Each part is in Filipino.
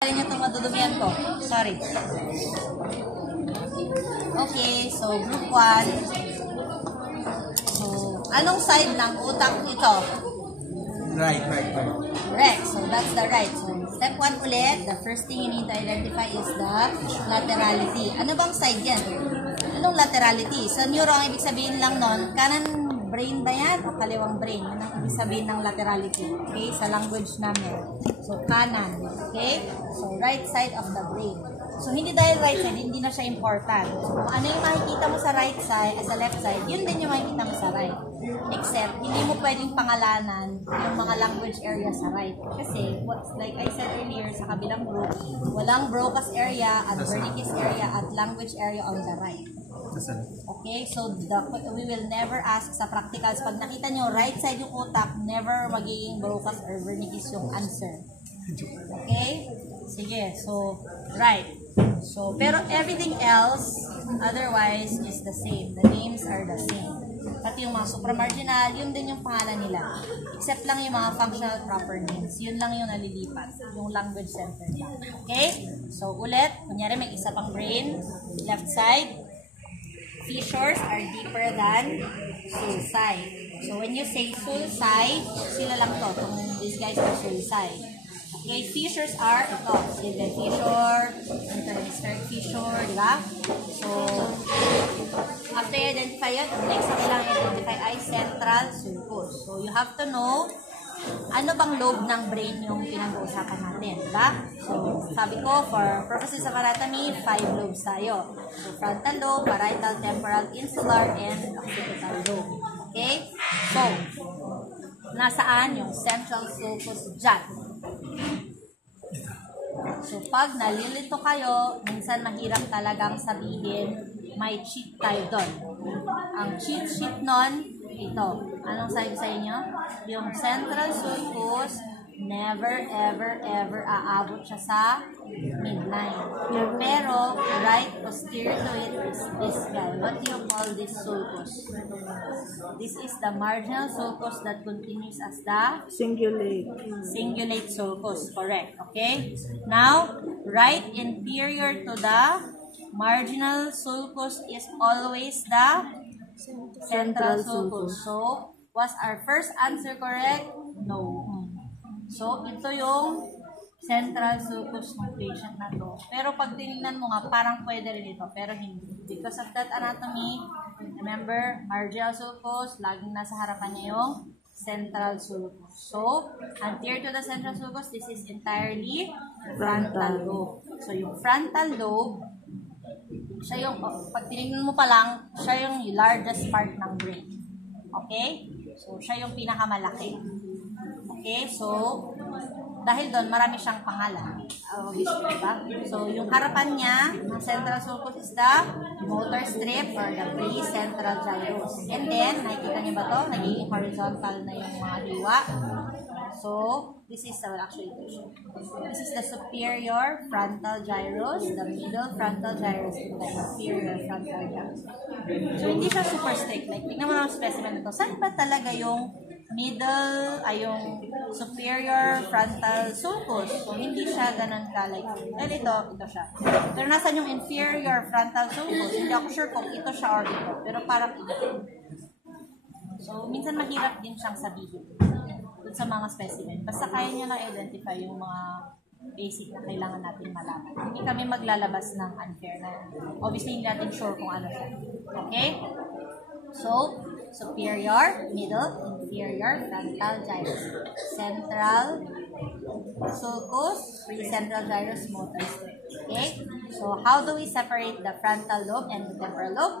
Nyo itong madudumihan ko. Sorry. Okay, so group 1. So, anong side ng utak ito? Right. Correct. So, that's the right. So, step 1 ulit, the first thing you need to identify is the laterality. Ano bang side yan? Anong laterality? Sa neuro, ang ibig sabihin lang nun, kanan brain ba yan o kaliwang brain? Yun ang ibig sabihin ng laterality. Okay? Sa language namin. So, kanan. Okay? So, right side of the brain. So, hindi dahil right side, hindi na siya important. So, kung ano yung makikita mo sa right side, sa left side, yun din yung makikita mo sa right. Except, hindi mo pwedeng pangalanan yung mga language area sa right. Kasi, like I said earlier, sa kabilang group, walang Broca's area at Wernicke's area at language area on the right. Okay, so we will never ask sa practicals. Pag nakita nyo, right side yung utak, never magiging Broca's or Wernicke's yung answer. Okay? Sige, so, right. So, pero everything else, otherwise, is the same. The names are the same. Pati yung mga supramarginal, yun din yung pangalan nila. Except lang yung mga functional proper names. Yun lang yung nalilipat. Yung language center lang. Okay? So, ulit, kunyari may isa pang brain, left side, fissures are deeper than sulci. So, when you say sulci, sila lang to. These guys are sulci. Okay, fissures are ito. Silvian fissure, interhemispheric fissure, di ba? So, after you identify yun, next na kailangan identify ay central sulcus. So, you have to know ano bang lobe ng brain yung pinag-uusapan natin, di ba? So, sabi ko, for purposes of anatomy, 5 lobes tayo. So, frontal lobe, parietal, temporal, insular, and occipital lobe. Okay? So, nasaan yung central sulcus dyan? So, pag nalilito kayo, minsan mahirap talagang sabihin, may cheat tayo doon. Ang cheat sheet nun, ito. Anong sabi sa inyo? Yung central sulcus, never, ever aabot siya sa midline. Pero, right posterior to it is this guy. What do you call this sulcus? This is the marginal sulcus that continues as the cingulate sulcus. Correct. Okay? Now, right inferior to the marginal sulcus is always the central sulcus. So, was our first answer correct? No. So, ito yung central sulcus ng patient na to. Pero pag tinignan mo nga, parang pwede rin ito, pero hindi. Because of that anatomy, remember, marginal sulcus, laging nasa harapan niya yung central sulcus. So, anterior to the central sulcus, this is entirely frontal lobe. So, yung frontal lobe, siya yung, pag tinignan mo pa lang, siya yung largest part ng brain. Okay? So, siya yung pinakamalaki. Okay? So, dahil doon, marami siyang pangalan. Obviously, diba? So, yung harapan niya, ng central sulcus is the motor strip or the precentral gyrus. And then, nakikita niyo ba to? Nagiging horizontal na yung mga diwa. So, this is this is the superior frontal gyrus, the middle frontal gyrus, and the inferior frontal gyrus. So, hindi siya super strict. Like, tignan mo naman specimen na to. Saan ba talaga yung middle ay yung superior frontal sulcus? So, hindi siya ganun ka like, dahil ito siya. Pero nasan yung inferior frontal sulcus? Hindi ako sure kung ito siya or ito. Pero parang ito. So, minsan mahirap din siyang sabihin dun sa mga specimen. Basta kaya niya lang identify yung mga basic na kailangan natin malaman. Hindi kami maglalabas ng unfair na obviously hindi natin sure kung ano siya. Okay? So, superior, middle, inferior, frontal gyrus. Central sulcus, precentral gyrus, motor strip. Okay? So, how do we separate the frontal lobe and the temporal lobe?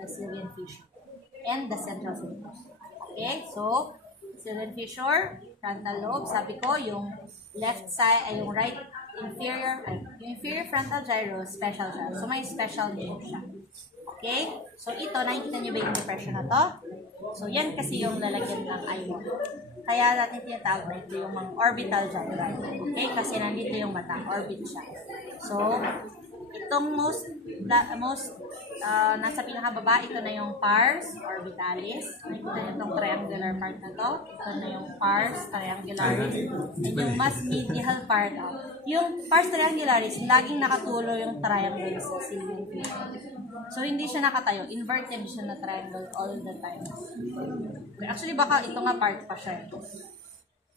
The Silvian fissure and the central sulcus. Okay? So, Silvian fissure, frontal lobe, sabi ko, yung left side, ay yung right inferior, yung inferior frontal gyrus, special siya. So, may special name siya. Okay? So, ito, nakikita niyo ba yung depression na to? So, yan kasi yung lalagyan ng eye mo. Kaya natin tinatawag na ito yung mga orbital gyri. Okay? Kasi nandito yung mata. Orbit siya. So, ito itong nasa pinakababa, ito na yung pars orbitalis. Nakikita niyo itong triangular part na to. Ito na yung pars triangularis. And yung mas medial part. Yung pars triangularis, laging nakatulo yung triangle sa cilium fissure. So, hindi siya nakatayo. Inverted siya na triangle all the time. Actually, baka ito nga part pa siya.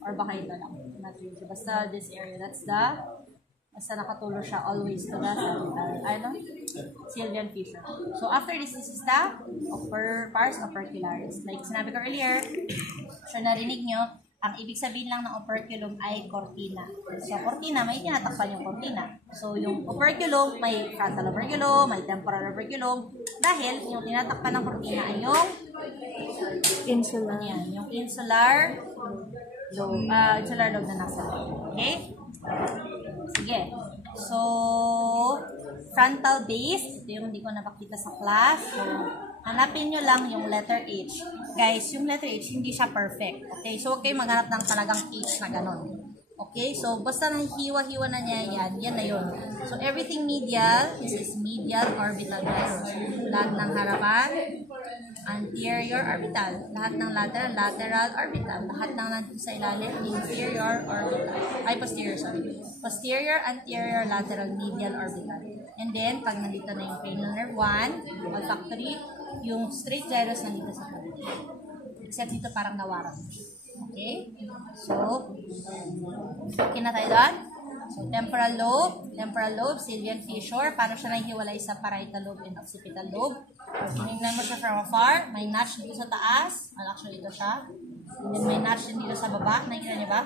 Or baka ito lang. Not really. Basta this area. Basta nakatulo siya always to the Sylvian fissure. So, after this is the pars opercularis. Like sinabi ko earlier, so narinig nyo, ang ibig sabihin lang ng operculum ay cortina. So, cortina, may tinatakpan yung cortina. So, yung operculum, may frontal operculum, may temporal operculum. Dahil, yung tinatakpan ng cortina ay yung Insular. yung insular lobe na nasa loob. Okay? Sige. So, frontal base. Ito yung hindi ko napakita sa class. So, hanapin nyo lang yung letter H. Guys, yung letter H, hindi siya perfect. Okay? So, okay, maghanap ng talagang H na ganon. Okay? So, basta nang hiwa-hiwa na niya yan na yun. So, everything medial, this is medial orbital gyrus. Lahat ng harapan, anterior orbital. Lahat ng lateral orbital. Lahat ng nandun sa ilalim, inferior orbital. Ay, posterior, sorry. Posterior, anterior, lateral, medial orbital. And then, pag nandito na yung cranial nerve 1, olfactory, yung straight gyrus nandito sa tabi. Except dito parang nawarang. Okay? So, okay na tayo doon? So, temporal lobe, Sylvian fissure. Paano siya nahihiwalay sa parietal lobe and occipital lobe? Tinignan mo siya from afar. May notch dito sa taas. Well, actually, ito siya. And then may notch din dito sa baba. Nakikita niyo ba?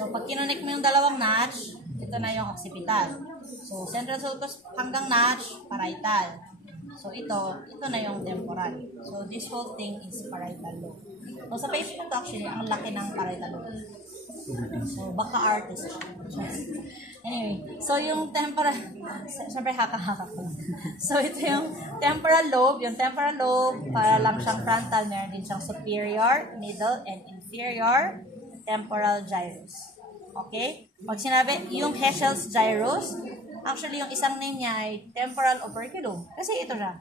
So, pag kinonek mo yung dalawang notch, ito na yung occipital. So, central sulcus hanggang notch, parietal. So, ito na yung temporal. So, this whole thing is parietal lobe. So, sa patient ito actually, ang laki ng parietal lobe. So, baka artist siya. Anyway, so yung temporal, syempre haka-haka ko. So, ito yung temporal lobe. Yung temporal lobe, para lang siyang frontal, meron din siyang superior, middle, and inferior temporal gyrus. Okay? Pag sinabi, yung Heschel's gyrus, actually, yung isang name niya ay temporal operculum. Kasi ito siya.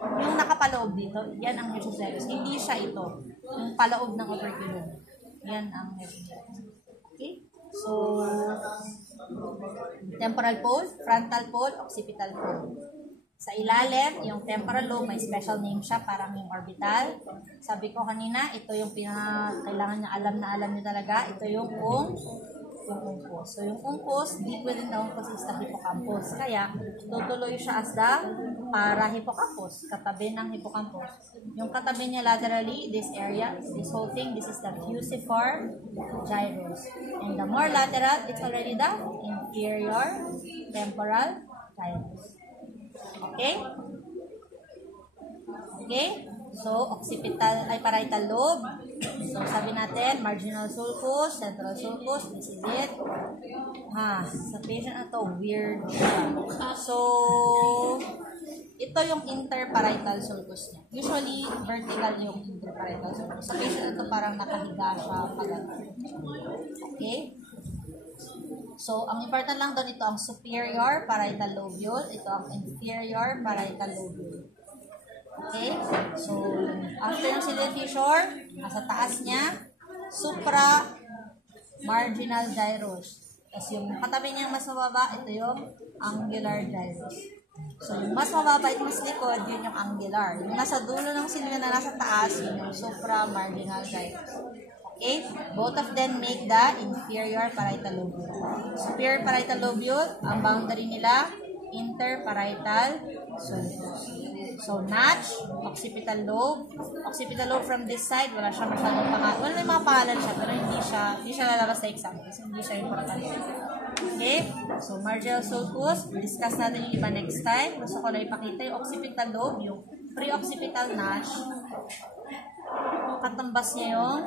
Yung nakapaloob dito, yan ang Heschel's gyrus. Hindi siya ito. Yung paloob ng operculum. Yan ang Heschel's gyrus. Okay? So, temporal pole, frontal pole, occipital pole. Sa ilalim, yung temporal lobe, may special name siya, parang yung orbital. Sabi ko kanina, ito yung kailangan niya alam niyo talaga. Ito yung uncus. So, yung uncus, deep within the uncus is the hippocampus. Kaya, tutuloy siya as the para-hippocampus, katabi ng hippocampus. Yung katabi niya laterally, this area, this whole thing, this is the fusiform gyrus. And the more lateral, it's already the inferior temporal gyrus. Okay? Okay? So, occipital ay parietal lobe. So, sabi natin, marginal sulcus, central sulcus, this is it. Sa patient na to, weird siya. So, ito yung interparietal sulcus niya. Usually, vertical yung interparietal sulcus. Sa patient na to, parang nakahiga siya pagano. Okay? So, ang important lang doon, ito ang superior parietal lobule, ito ang inferior parietal lobule. Okay? So, after ng Sylvian fissure, nasa taas niya, supra-marginal gyrus. Tapos yung katabi niyang mas mababa, ito yung angular gyrus. So, yung mas mababa at mas likod, yun yung angular. Yung nasa dulo ng Sylvian na nasa taas, yun yung supra-marginal gyrus. Okay? Both of them make the inferior parietal lobule. Superior parietal lobule, ang boundary nila, interparietal sulcus. So, notch, occipital lobe. Occipital lobe from this side, wala siya masyadong pangalan. Wala yung mga pangalan siya, pero hindi siya lalabas sa exam kasi hindi siya important. Okay? So, marginal sulcus. Discuss natin yung iba next time. Gusto ko na ipakita yung occipital lobe, yung pre-occipital notch. Katambas niya yung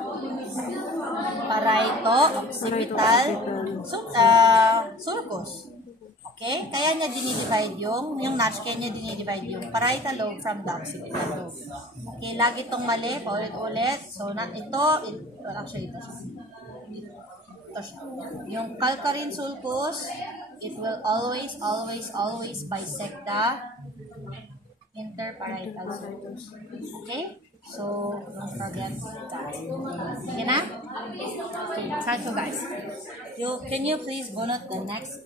parieto-occipital sulcus. Okay? Kaya niya dinidivide yung notch, kaya niya dinidivide yung parietal lobe from the occipital lobe. Okay, lagi itong mali, paulit-ulit. So, actually, ito siya. Ito siya. Yung calcarine sulcus, it will always, always, always bisect the interparietal surface. Okay? So, don't forget that. Okay na? Okay, thank you guys. Can you please bunot the next